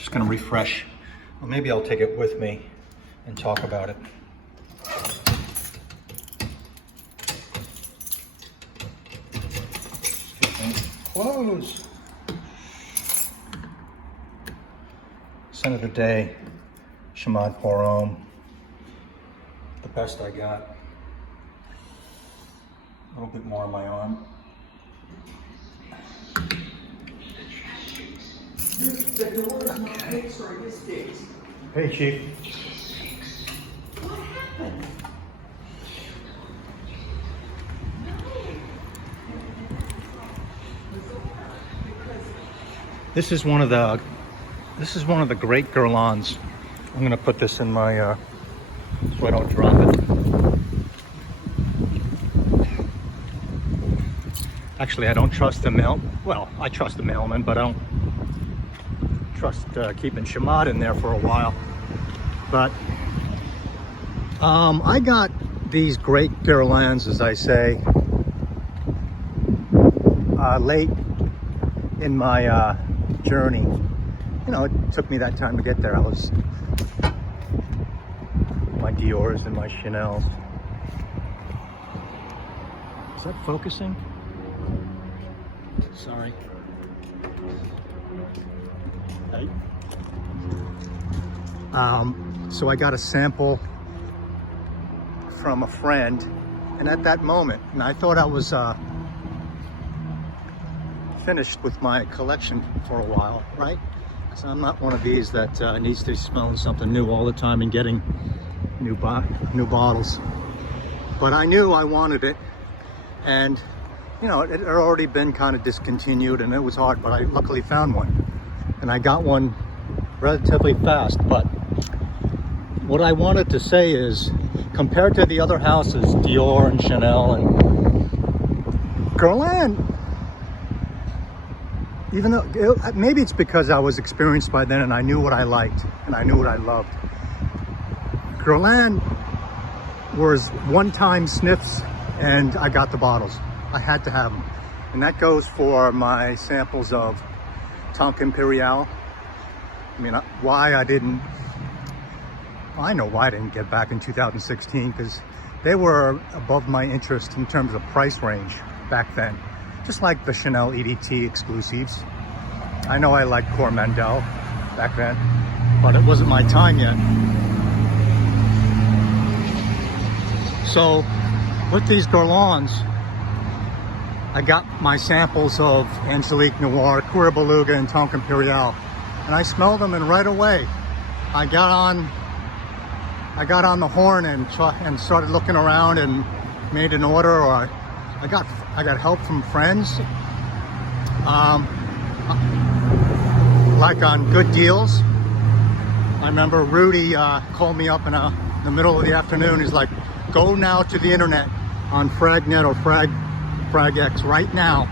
Just gonna refresh. Well, maybe I'll take it with me and talk about it. Close. Scent of the day, Chamad Pour Homme. The best I got. A little bit more on my arm. Okay. Hey, Chief. What happened? This is one of the great Guerlains. I'm gonna put this in my so I don't drop it. Actually, I don't trust the mail. Well, I trust the mailman, but I don't trust keeping Chamad in there for a while. But I got these great Guerlains, as I say, late in my journey. You know, it took me that time to get there. I was my Dior's and my Chanel's. Is that focusing? Sorry. Hey. So I got a sample from a friend, and at that moment, and I thought I was finished with my collection for a while, right? So I'm not one of these that needs to be smelling something new all the time and getting new bottles. But I knew I wanted it, and you know, it had already been kind of discontinued, and it was hard, but I luckily found one, and I got one relatively fast. But what I wanted to say is, compared to the other houses, Dior and Chanel and Guerlain, even though maybe it's because I was experienced by then and I knew what I liked and I knew what I loved. Guerlain was one-time sniffs, and I got the bottles. I had to have them, and that goes for my samples of Tonka Imperial. I mean, I know why I didn't get back in 2016, because they were above my interest in terms of price range back then. Just like the Chanel EDT exclusives. I know I liked Coromandel back then, but it wasn't my time yet. So with these Guerlains, I got my samples of Angelique Noir, Cuir Beluga, and Tonka Imperial, and I smelled them, and right away I got on the horn and started looking around and made an order, or I got help from friends, like on good deals. I remember Rudy called me up in the middle of the afternoon. He's like, "Go now to the internet on Fragnet or FragX right now.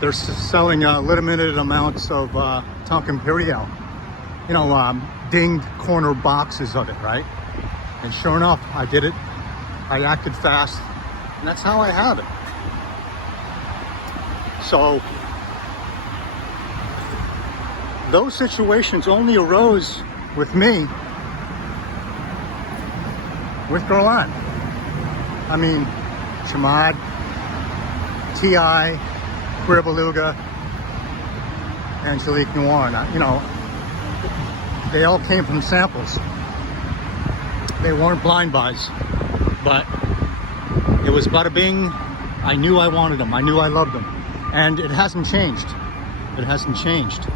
They're selling limited amounts of Tonka Imperial. You know, dinged corner boxes of it, right?" And sure enough, I did it. I acted fast, and that's how I have it. So those situations only arose with me with Guerlain. I mean, Chamad, T.I., Cuir Beluga, Angelique Noir, you know, they all came from samples. They weren't blind buys, but it was bada bing. I knew I wanted them. I knew I loved them. And it hasn't changed. It hasn't changed.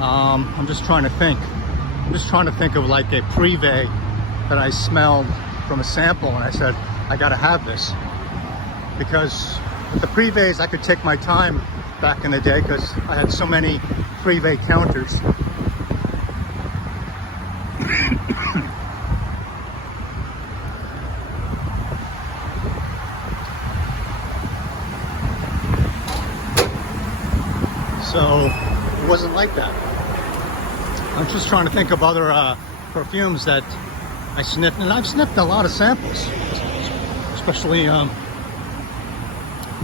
I'm just trying to think. I'm just trying to think of like a privé that I smelled from a sample, and I said, I gotta have this. Because with the privés, I could take my time back in the day, because I had so many privé counters. So it wasn't like that. I'm just trying to think of other perfumes that I sniffed, and I've sniffed a lot of samples, especially you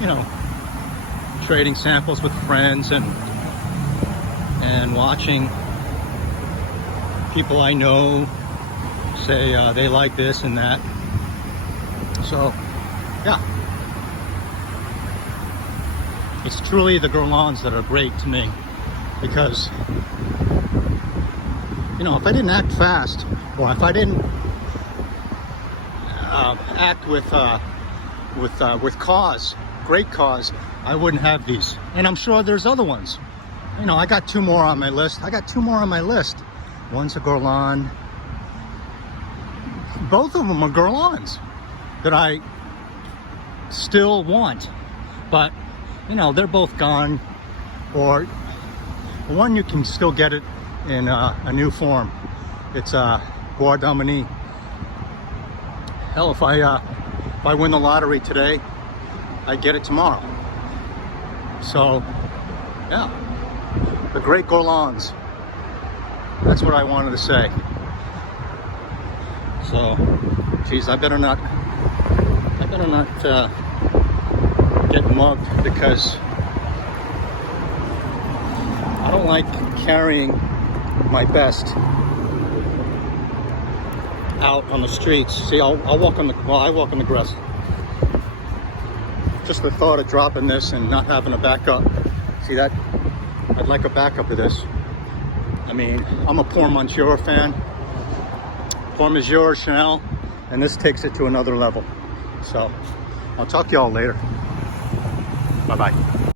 know, trading samples with friends and watching people I know say they like this and that. So, yeah. It's truly the Guerlains that are great to me, because, you know, if I didn't act fast, or if I didn't act with cause, great cause, I wouldn't have these. And I'm sure there's other ones. You know, I got two more on my list. One's a Guerlain. Both of them are Guerlains that I still want, but you know, they're both gone. Or one, you can still get it in a new form. It's a Bois Dominique. Hell, if I win the lottery today, I get it tomorrow. So, yeah, the great Guerlains. That's what I wanted to say. So, geez, I better not get mugged, because I don't like carrying my best out on the streets. See, I walk on the grass. Just the thought of dropping this and not having a backup. See that? I'd like a backup of this. I mean, I'm a Pour Monsieur fan. Pour Monsieur Chanel, and this takes it to another level. So, I'll talk to y'all later. Bye-bye.